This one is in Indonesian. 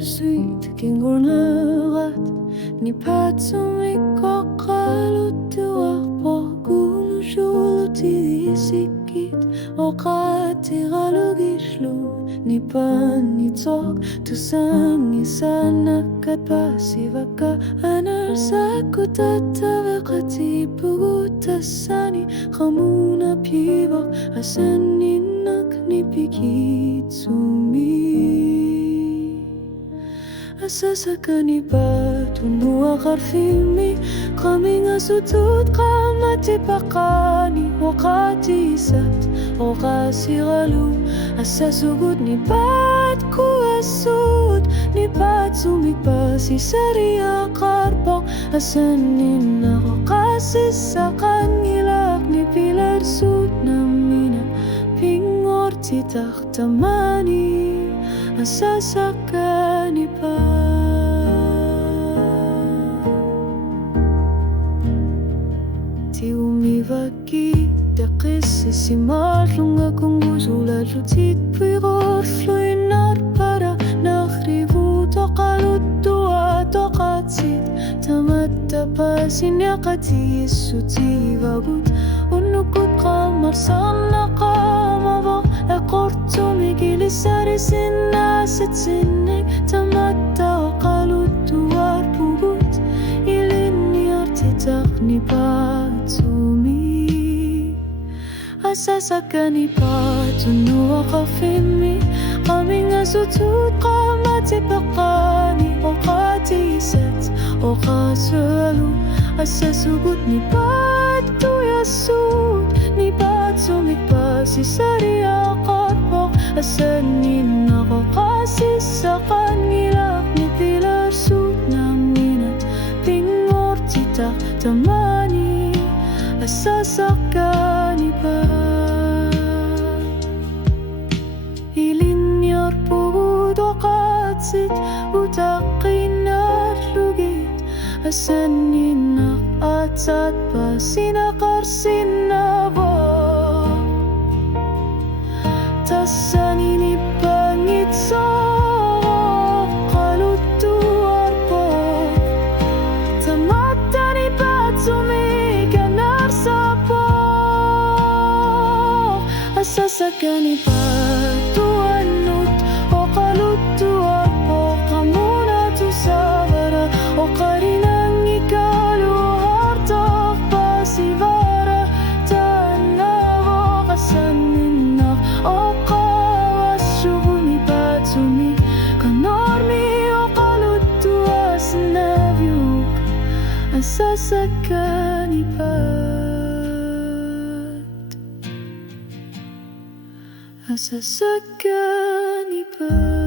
bittersweet kingornörat ni patsumikkoqaluttuaq porkunushulutiisikit oqaatiqalugislu nipanitsok tusangisanakkat pasivakka anarsakutattaveqatipuguttassani qamuna pivaq asanninnak nipikitsumi asasakani patunua qarfimi qamingasutut qamatipaqani oqatisat oqasiqalu asasugut ni patkuasut ni patsumikpasisariaqarpoq asanninaq oqasissaqangilaq ni pilarsut namina pingortitaqtamani asasakani pa tiumivaki taqissisimaallunga kungusulallutit puiqorluinnar para naqrivu toqaluttua toqatsit tamattapasinyaqatiissutivagut unnukut qammarsannaqamavoq aqortumikilissarisinnaasitsinnek tamattaoqaluttuarpugut ilinniartitaqni patsumi asasakani patunuaqarfimi qamingasutut qamatipaqani oqatisat oqasualu asasugut ni pattuyassut ni patsumikpasisariaqarpoq asanninnaq oqasissaqangilaq ni pilarsut naminat pingortitaqtamani asasakani pa ilinniarpugut oqatsit utaqqinnaallugit asanninnaq atsatpasinaqarsinnavoq tassaninipangitsoq qaluttuarpoq tamattani patsumikanarsappoq asasakani patuannut oqaluttuarpoq qamunatusavara oqarinangikalu hartoq pasivara tannavoq asanninnaq oqawassuquni patsumi qanormi oqaluttuasnavyuk asasakani pat asasakani pat